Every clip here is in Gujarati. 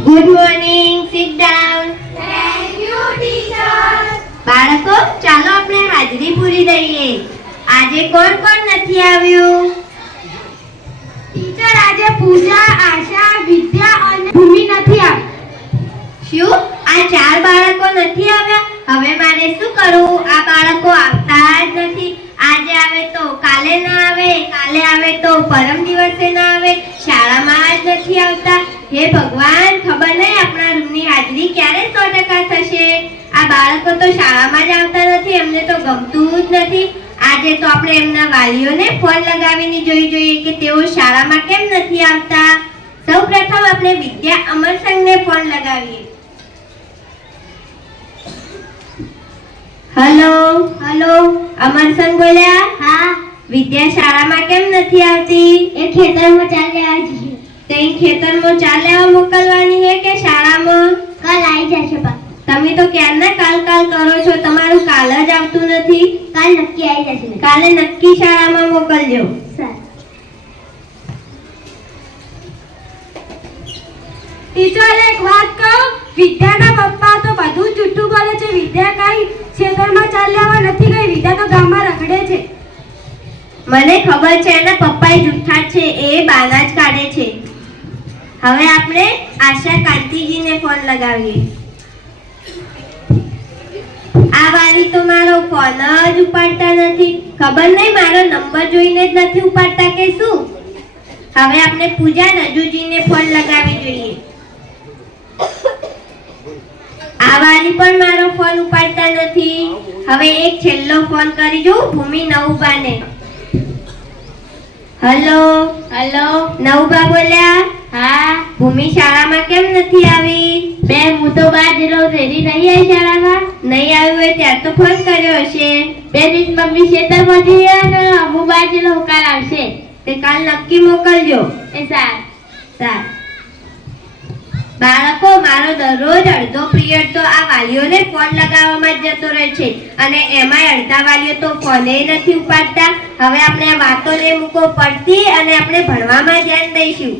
Good morning sit down thank you teacher બાળકો ચાલો આપણે હાજરી પૂરી દઈએ. આજે કોણ કોણ નથી આવ્યું? ટીચર આજે પૂજા હે ભગવાન ખબર નહીં આપણા રૂમની હાજરી ક્યારે સો ટકા થશે? આ બાળકો તો શાળામાં જ આવતા નથી એમને તો ગમતું જ નથી. આજે તો આપણે એમના વાલીઓને ફોન લગાવીને જોઈ જોઈએ કે તેઓ શાળામાં કેમ નથી આવતા. સૌ પ્રથમ આપણે વિદ્યા અમર સંઘને ફોન લગાવીએ. હલો? હલો? અમરસંગ બોલ્યા? હા. વિદ્યા શાળામાં કેમ નથી આવતી? એ ખેતરમાં ચાલ્યા જઈએ તઈ ખેતરમાં ચાલ્યા મોકલવાની હે કે શાળામાં? કાલ આવી જશે પા તમે તો ક્યારના કાલ કાલ કરો છો? તમારું કાલ જ આવતું નથી? કાલ નક્કી આવી જશે કાલે નક્કી શાળામાં મોકલજો. ટીચર એક વાત કહું. વિદ્યાના પપ્પા તો બધું જૂઠું જુઠ્ઠું બોલે છે. વિદ્યા કઈ ખેતરમાં ચાલ્યા નથી ગઈ. વિદ્યા તો ગામમાં રખડે છે. મને ખબર છે એના પપ્પા જૂઠા છે. એ બાના જ કાઢે છે. હવે આપણે આશા કાંતિજીને ફોન લગાવીએ. આ વાલી તો મારો ફોન જ ઉપાડતા નથી. ખબર નહીં મારો નંબર જોઈને જ નથી ઉપાડતા કે શું? હવે આપણે પૂજા નજુજીને ફોન લગાવી જોઈએ. આ વાલી પણ મારો ફોન ઉપાડતા નથી. હવે એક છેલ્લો ફોન કરી જોઉં ભૂમિ નવબાને. હલો? હલો? નવબા બોલ્યા? હા ભૂમિ શાળામાં કેમ નથી આવી? બે હું તો બાર જેલો રેડી નહીં આવી શાળામાં. નહીં આવ્યું હોય ત્યાં તો ફોન કર્યો હશે. બે દિવસ મમ્મી ખેતરમાંથી ને હું બાર જેલો કાલ આવશે. તે કાલ નક્કી મોકલજો. એ સાર. સાર. બાળકો મારો દરરોજ અડધો પિરિયડ તો આ વાલીઓને ફોન લગાવવામાં જ જતો રહે છે. અને એમાંય અડધા વાલીઓ તો ફોને નથી ઉપાડતા. હવે આપણે આ વાતોને મૂકો પડતી અને આપણે ભણવામાં ધ્યાન દઈશું.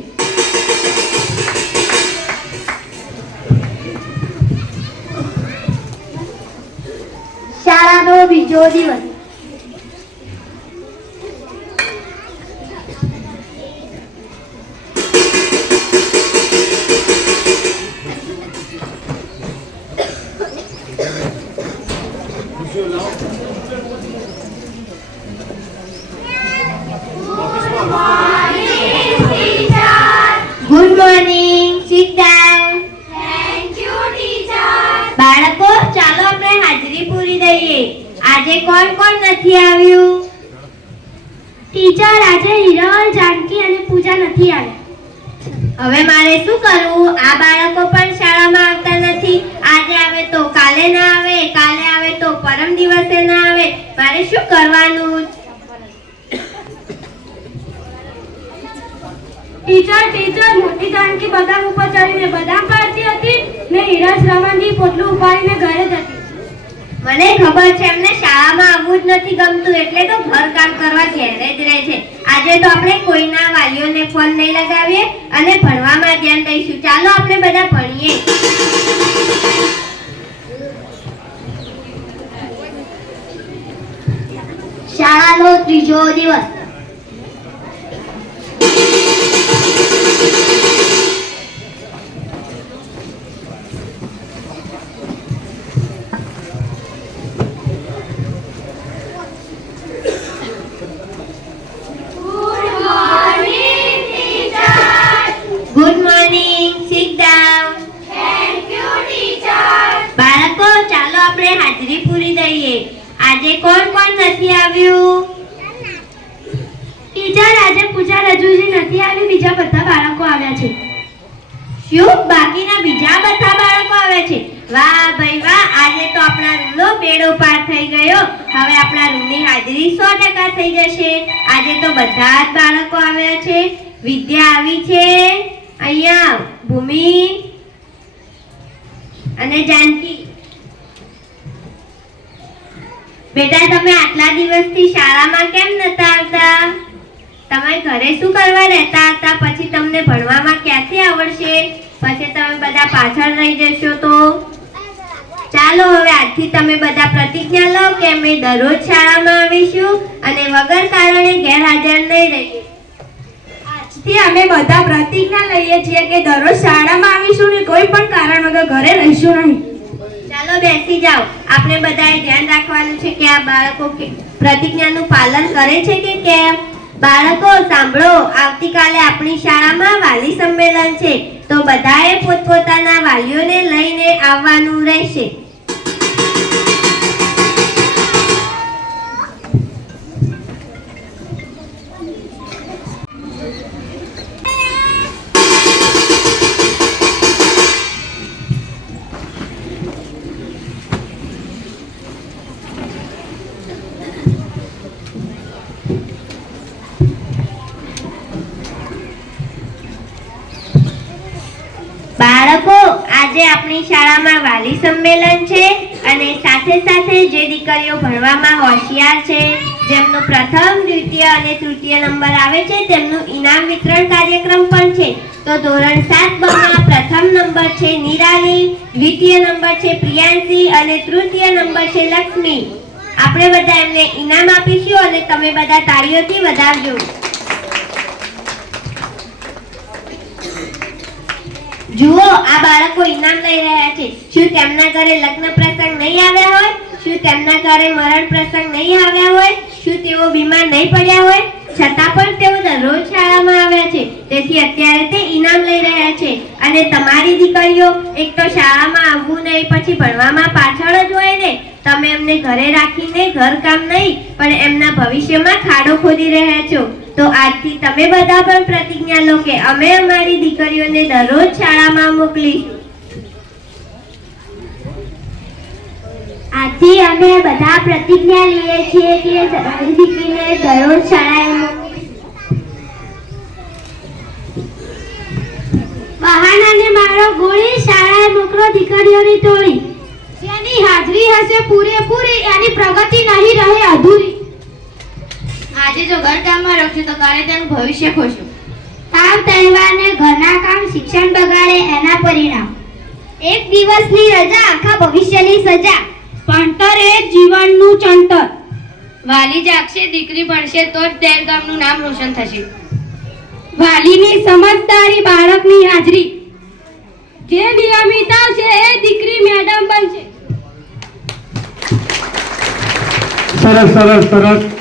બીજો દિવસ. Good morning sit down thank you teacher બાળકો ચાલો આપણે હાજરી પૂરી દઈએ. આજે કોણ કોણ નથી આવ્યું? ટીચર આજે હિરલ, જાનકી અને પૂજા નથી આવ્યા હવે મારે શું કરવું? આ બાળકો પણ શાળામાં આવતા નથી. આજે આવે તો કાલે ના આવે, કાલે આવે તો પરમ દિવસે ના આવે. મારે શું કરવાનું? ટીચર ટીચર, મોટી જાનકી બદામ ઉપર ચડીને બદામ પાડતી હતી ને હીરાજ રવાનજી પોટલું ઉપાડીને ઘરે મને ખબર છે, એમને શાળામાં આવવું જ નથી ગમતું, એટલે તો ઘરકામ કરવા ઘેરે જ રહે છે. આજે તો આપણે કોઈના વાલીઓને ફોન નહીં લગાવીએ અને ભણવામાં ધ્યાન દઈશું. ચાલો આપણે બધા ભણીએ. શાળાનો ત્રીજો દિવસ. આજે કોણ કોણ નથી આવ્યું? ટીચર આજે પૂજા રજુજી નથી આવી બીજા બધા બાળકો આવ્યા છે. શું? બાકીના બીજા બધા બાળકો આવ્યા છે? વાહ ભાઈ વાહ, આજે તો આપણા રૂમનો બેડો પાર થઈ ગયો. હવે આપણા રૂમની હાજરી સો ટકા થઈ જશે. આજે તો બધા જ બાળકો આવ્યા છે. વિદ્યા આવી છે. અહીંયા ભૂમિ અને જાનકી બેટા, તમે આટલા દિવસથી શાળામાં કેમ નતા આવતા? તમે ઘરે શું કરવા રહેતા હતા? પછી તમને ભણવામાં ક્યાંથી આવડશે? પછી તમે બધા પાછળ રહી જશો તો? ચાલો, હવે આજથી તમે બધા પ્રતિજ્ઞા લો કે અમે દરરોજ શાળામાં આવીશું અને વગર કારણે ગેરહાજર નહીં રહીએ. આજથી અમે બધા પ્રતિજ્ઞા લઈએ છીએ કે દરરોજ શાળામાં આવીશું ને કોઈ પણ કારણ વગર ઘરે રહીશું નહીં. ચાલો બેસી જાઓ. આપણે બધાએ ધ્યાન રાખવાનું છે કે આ બાળકો પ્રતિજ્ઞાનું પાલન કરે છે કે કેમ? બાળકો, સાંભળો. આવતીકાલે આપણી શાળામાં વાલી સંમેલન છે. તો બધાએ પોતપોતાના વાલીઓને લઈને આવવાનું રહેશે. આજે આપણી શાળામાં વાલી સંમેલન છે અને સાથે સાથે જે દીકરીઓ ભણવામાં હોશિયાર છે, જેમનો પ્રથમ, દ્વિતીય અને તૃતીય નંબર આવે છે, તેમનું ઇનામ વિતરણ કાર્યક્રમ પણ છે. તો ધોરણ સાત બ પ્રથમ નંબર છે નિરાલી, દ્વિતીય નંબર છે પ્રિયાંશી અને તૃતીય નંબર છે લક્ષ્મી. આપણે બધા એમને ઇનામ આપીશું અને તમે બધા તાળીઓથી વધાવજો જુઓ, આ બાળકો ઇનામ લઈ રહ્યા છે. શું તેમના ઘરે લગ્ન પ્રસંગ નહીં આવ્યા હોય? શું તેમના ઘરે મરણ પ્રસંગ નહીં આવ્યા હોય? શું તેઓ બીમાર નહીં પડ્યા હોય? છતાં પણ તેઓ દરરોજ શાળામાં આવ્યા છે. તેથી અત્યારે તે ઇનામ લઈ રહ્યા છે. અને તમારી દીકરીઓ એક તો શાળામાં આવવું નહીં, પછી ભણવામાં પાછળ જ હોય ને, તમે એમને ઘરે રાખીને ઘરકામ નહીં, પણ એમના ભવિષ્યમાં ખાડો ખોદી રહ્યા છો. તો આજથી તમે બધા પણ પ્રતિજ્ઞા લો કે અમે અમારી દીકરીઓને દરરોજ શાળામાં મોકલીશું. આથી અમે બધા પ્રતિજ્ઞા લઈએ છીએ કે દરરોજ શાળાએ મોકલીશું. બહાનાને મારો ગોળી શાળા નોકરો દીકરીઓની ટોળી. જેની હાજરી હશે પૂરેપૂરી એની પ્રગતિ નહીં રહે અધૂરી. આજે જો ઘરકામમાં રખશે તો કાલે તેનું ભવિષ્ય ખોશું. કામ તહેવારને ઘરના કામ શિક્ષણ બગાડે એના પરિણામ. એક દિવસની રજા આખા ભવિષ્યની સજા. ભણતર એ જીવનનું ચણતર. વાલી જાગશે દીકરી ભણશે તો જ દેરગામનું નામ રોશન થશે. વાલીની સમજદારી બાળકની હાજરી. જે નિયમિત આવશે એ દીકરી મેડમ બનશે. સરસ સરસ સરસ.